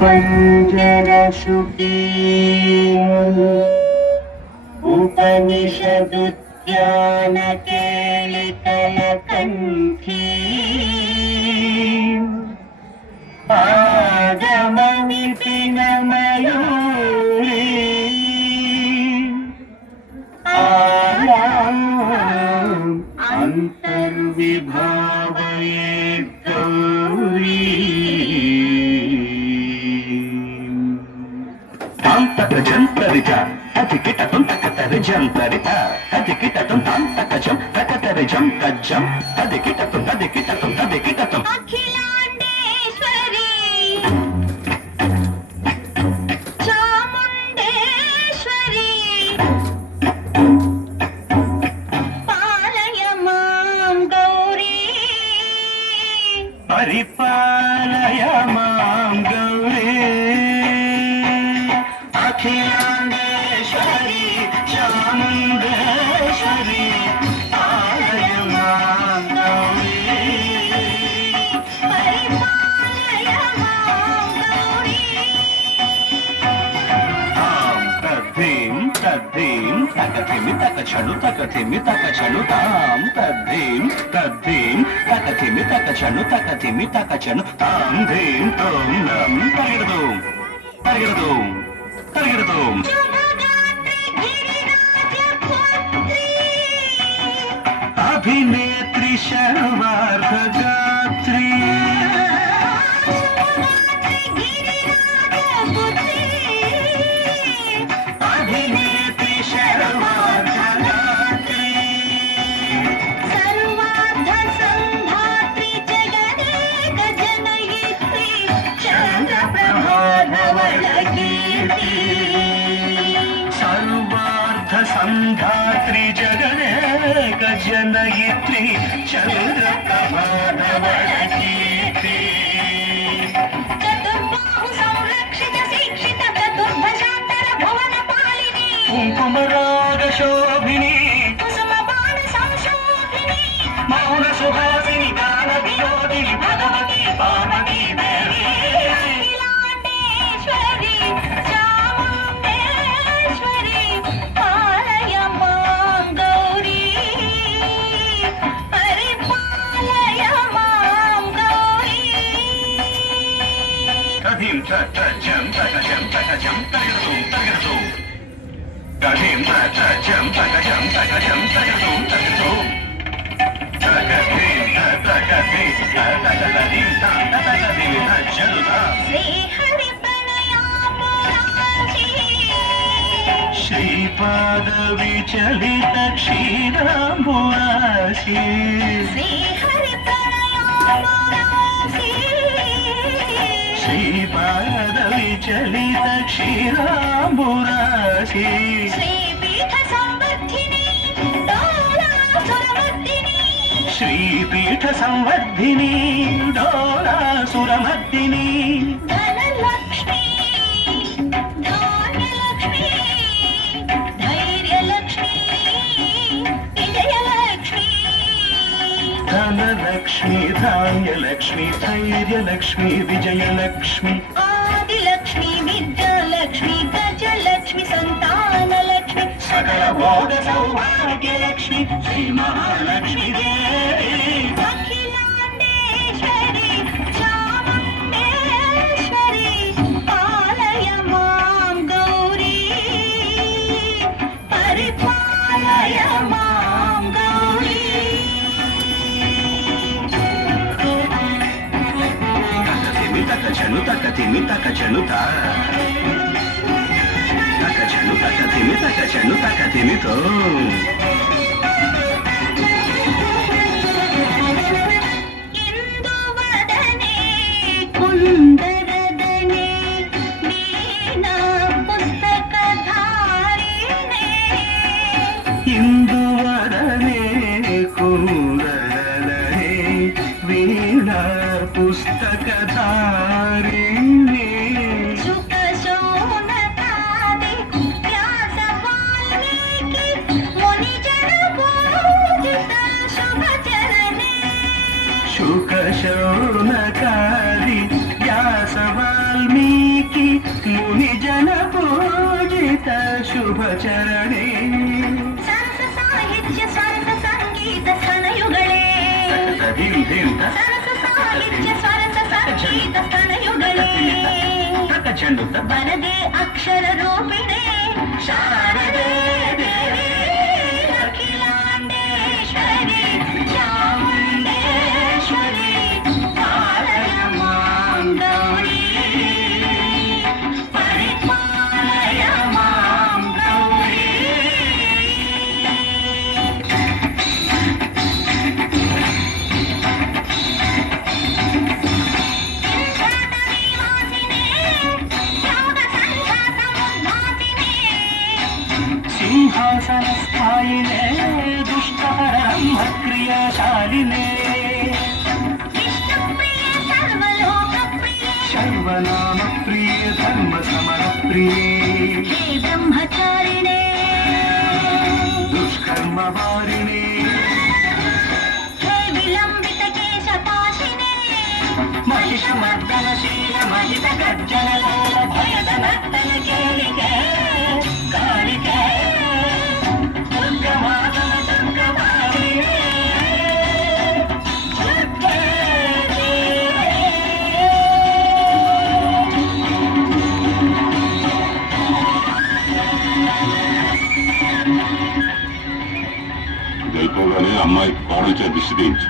पञ्जरशुकी उपनिषदुद्यानकेलिकलकण्ठी आगमनिपिनमयूरी आयाम् अन्तर्विभावये गौरी जंतरिता अतिकिटतं तकतरि जंतरिता अतिकिटतं तकजं तकतरि जं तज्जं अतिकिटतं अखिलांडेश्वरी चामुंडेश्वरी पालय मां गौरी परिपालय मां गौरी अखिलांडेश्वरी चामुंडेश्वरी पालय मां गौरी परिपालय मां गौरी तां तद्धीं तकथिमि तकचनु तां तद्धीं तकथिमि तकचनु तां धीं तों नं परिगृदों अभिनेत्री शर्वार्धगात्री अभिनेत्री शर्वार्धगात्री सर्वार्ध संधात्री जगदेक जनयित्री चन्द्रप्रभाधवलकीर्ति सर्वार्थ संधात्री जगदेक जनयित्री चन्द्रप्रभाधवलकीर्ति चतुर्बाहु संरक्षित शिक्षित चतुर्भुजान्तर भुवन पालिनी कुङ्कुमराग शोभिनी कुसुम बाण संशोभिनी मौन सुहासिनी गान विनोदिनी भगवती पार्वती देवी अखिलांडेश्वरी चामुंडेश्वरी पालय मां गौरी परिपालय मां गौरी कथीं तजं तकजं तकगतुं कथीं तजं तकजं तकगतुं तकथीं तकथीं तजनुता श्री हरि प्रणयामुरारी श्रीपाद विचलित क्षीराम्बुराशि श्री हरि प्रणयामुरारी श्रीपाद विचलित क्षीराम्बुराशि श्रीपीठ संवर्धिनी डोलासुरमर्दिनी श्रीपीठ संवर्धिनी डोलासुरमर्दिनी धनलक्ष्मी धान्यलक्ष्मी धैर्यलक्ष्मी विजयलक्ष्मी धनलक्ष्मी धान्यलक्ष्मी धैर्यलक्ष्मी विजयलक्ष्मी आदिलक्ष्मी विद्यालक्ष्मी गजलक्ष्मी संतानलक्ष्मी सकल भोग सौभाग्यलक्ष्मी श्री महालक्ष्मी देवी अखिलांडेश्वरी चामुंडेश्वरी पालय मां गौरी परिपालय मां गौरी तकथिमि तकचनुता तकथिमि तो इंदुवदने कुंदरदने वीणा पुस्तकधारिणे इंदुवदने कुंदरदने वीणा पुस्तकधारिणे सुखशोनकादि व्यास वाल्मीकि मुनिजन ముని జన పూజిత శుభచరణే ಸರಸ ಸಾಹಿತ್ಯ ಸ್ವರಸ ಸಂಗೀತ ಸ್ತನಯುಗಳೇ ಸರಸ ಸಾಹಿತ್ಯ ಸ್ವರಸ ಸಂಗೀತ ಸ್ತನಯುಗಳೇ ಬರದೆ ಅಕ್ಷರ ರೂಪಿಣೆ ಶಾರದೆ ದೇವಿ ಅಖಿಲಾಂಡೇಶ್ವರಿ ಚಾಮುಂಡೇಶ್ವರಿ ಪಾಲಯ ಮಾಂ ಗೌರಿ ಪರಿಪಾಲಯ ಮಾಂ ಗೌರಿ ಸಿಂಹಾಸನ ಸ್ಥಾಯಿನೇ ದುಷ್ಟಹರಂ ಕ್ರಿಯಾಶಾಲಿನೇ ವಿಷ್ಣುಪ್ರಿಯೆ ಸರ್ವಲೋಕಪ್ರಿಯೆ ಸರ್ವನಾಮ ಪ್ರಿಯ ಧರ್ಮ ಸಮರ ಪ್ರಿಯೇ ಹೇ ಬ್ರಹ್ಮಚಾರಿಣೆ ದುಷ್ಕರ್ಮ ವಾರಿಣೇ ಹೇ ವಿಲಂಬಿತ ಕೇಶಪಾಶಿನೇ ಮಹಿಷ ಮರ್ದನಶೀಲ ಮಹಿತ ಗರ್ಜನ ಲೋಲ ಭಯದ ನರ್ತನ ಕೇಳಿಕೆ ಕಾಳಿಕೆ ದುರ್ಗಮಾತನ ದುರ್ಗಮಾರಿಣೇ వెళ్ళిపోగానే అమ్మాయి కోడలు చేతి దిష్టి తీయించు